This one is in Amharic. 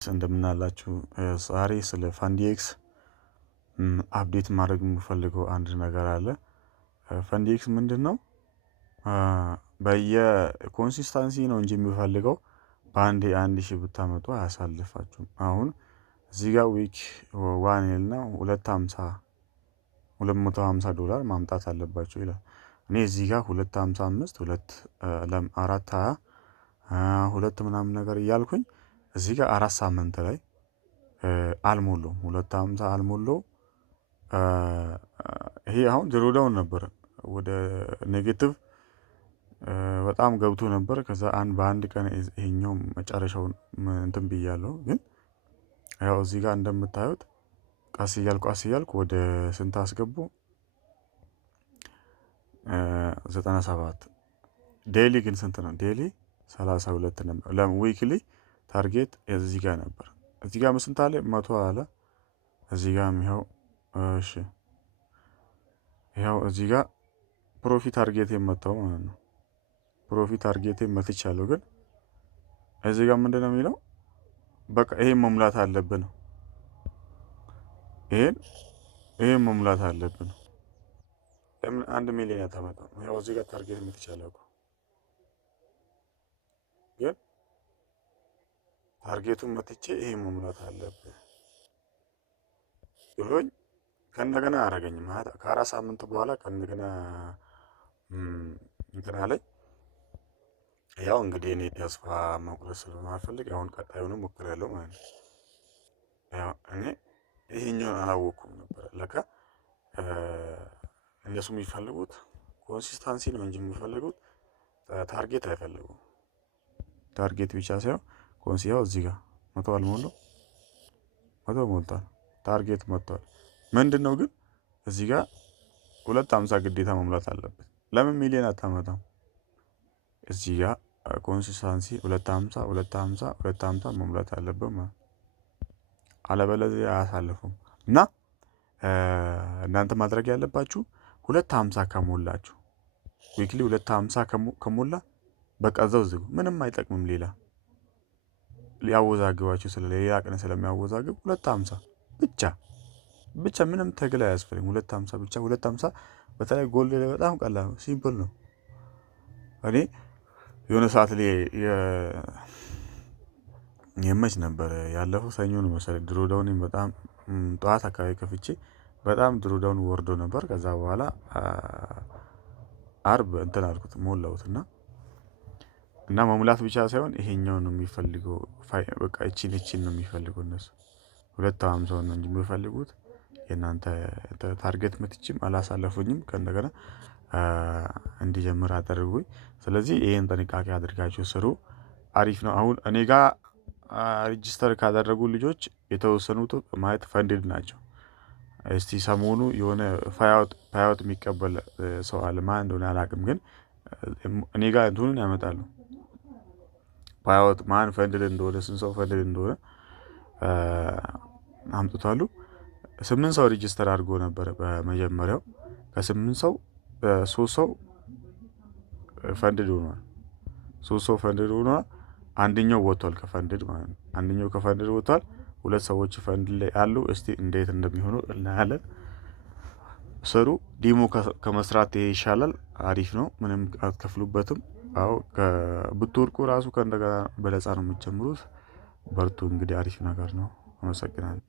እንደምናላችሁ ዛሬ ስለ ፋንዲኤክስ አፕዴት ማድረግ የምፈልገው አንድ ነገር አለ። ፋንዲኤክስ ምንድነው? በየኮንሲስታንሲ ነው እንጂ የሚፈልገው በአንዴ 1000 ብታመጡ አያሳልፋችሁም። አሁን እዚህ ጋር ዊክ ዋን እና 250 $250 ማምጣት አለባችሁ ይላል። እኔ እዚህ ጋር 255 420 2 ምናምን ነገር እያልኩኝ እዚህ ጋር 4 ሳምንት ላይ አልሞላውም 250 አልሞላው። ይሄ አሁን ድሮዳውን ነበር ወደ ኔጌቲቭ በጣም ገብቶ ነበር። ከዛ በአንድ ቀን ይሄኛው መጨረሻውን እንትን ብያለሁ። ግን ያው እዚህ ጋር እንደምታዩት ቀስ እያልኩ ወደ ስንት አስገቡ 97 ዴይሊ ግን ስንት ነው? ዴይሊ 32 ነበር። ለዊክሊ ታርጌት እዚህ ጋር ነበር። እዚህ ጋር ስንት አለ? 100 አለ። እዚህ ጋር ይኸው እሺ፣ ይኸው እዚህ ጋር ፕሮፊት ታርጌት የመታው ማለት ነው። ፕሮፊት ታርጌት መትቻለሁ። ግን እዚህ ጋር ምንድነው የሚለው? በቃ ይሄን መሙላት አለብን ነው። ይሄን መሙላት አለብን። ለምን 1 ሚሊዮን ያተመጣው? ያው እዚህ ጋር ታርጌት መትቻለሁ እኮ። ግን ታርጌቱን መትቼ ይሄን መሙላት አለብን ብሎኝ ከእንደገና አደረገኝ ማለት ከ4 ሳምንት በኋላ ከእንደገና እንትን አለኝ። ያው እንግዲህ እኔ ተስፋ መቁረጥ ስለማልፈልግ አሁን ቀጣዩንም ሞክሬያለሁ ማለት ነው። ያው እኔ ይሄኛውን አላወኩም ነበር። ለካ እነሱ የሚፈልጉት ኮንሲስታንሲ ነው እንጂ የሚፈልጉት ታርጌት አይፈልጉም። ታርጌት ብቻ ሳይሆን ያው እዚህ ጋር 100 አልሞላው 100 ሞልቷል። ታርጌት መጥቷል። ምንድነው ግን እዚህ ጋር 250 ግዴታ መሙላት አለበት። ለምን ሚሊዮን አታመጣም? እዚህ ጋር ኮንሲስታንሲ 250 መሙላት አለበት ማለት አለበለዚያ አያሳልፉም። እና እናንተ ማድረግ ያለባችሁ 250 ከሞላችሁ ዊክሊ 250 ከሞላ በቃ እዛው ዝጉ። ምንም አይጠቅምም። ሌላ ሊያወዛግባችሁ ሌላ ቀን ስለሚያወዛግብ 250 ብቻ ምንም ትግል አያስፈልግም። 250 ብቻ 250 በተለይ ጎል ላይ በጣም ቀላል ነው፣ ሲምፕል ነው። እኔ የሆነ ሰዓት ላይ የመች ነበር ያለፈው ሰኞ ነው መሰለኝ ድሮዳውን በጣም ጠዋት አካባቢ ከፍቼ በጣም ድሮዳውን ወርዶ ነበር። ከዛ በኋላ አርብ እንትን አልኩት ሞላሁትና እና መሙላት ብቻ ሳይሆን ይሄኛውን ነው የሚፈልገው። በቃ እቺን ነው የሚፈልገው እነሱ 250 ነው እንጂ የሚፈልጉት የእናንተ ታርጌት መትችም አላሳለፉኝም። ከእንደገና እንዲጀምር አደረጉኝ። ስለዚህ ይሄን ጥንቃቄ አድርጋችሁ ስሩ። አሪፍ ነው። አሁን እኔ ጋር ሬጂስተር ካደረጉ ልጆች የተወሰኑት ማለት ፈንድድ ናቸው። እስቲ ሰሞኑ የሆነ ፓይአውት የሚቀበል ሰው አለ። ማን እንደሆነ አላውቅም። ግን እኔ ጋር እንትኑን ያመጣሉ። ፓይአውት ማን ፈንድድ እንደሆነ ስንት ሰው ፈንድድ እንደሆነ አምጥቷሉ። 8 ሰው ሬጂስተር አድርጎ ነበር በመጀመሪያው። ከ8 ሰው 3 ሰው ፈንድድ ሆኗል። 3 ሰው ፈንድድ ሆኗል። አንደኛው ወጥቷል ከፈንድድ ማለት ነው። አንደኛው ከፈንድድ ወጥቷል። 2 ሰዎች ፈንድድ ላይ አሉ። እስቲ እንዴት እንደሚሆኑ እናያለን። ስሩ። ዲሞ ከመስራት ይሻላል። አሪፍ ነው። ምንም አትከፍሉበትም። አዎ ብትወርቁ ራሱ ከእንደገና በነፃ ነው የምትጀምሩት። በርቱ። እንግዲህ አሪፍ ነገር ነው። አመሰግናለሁ።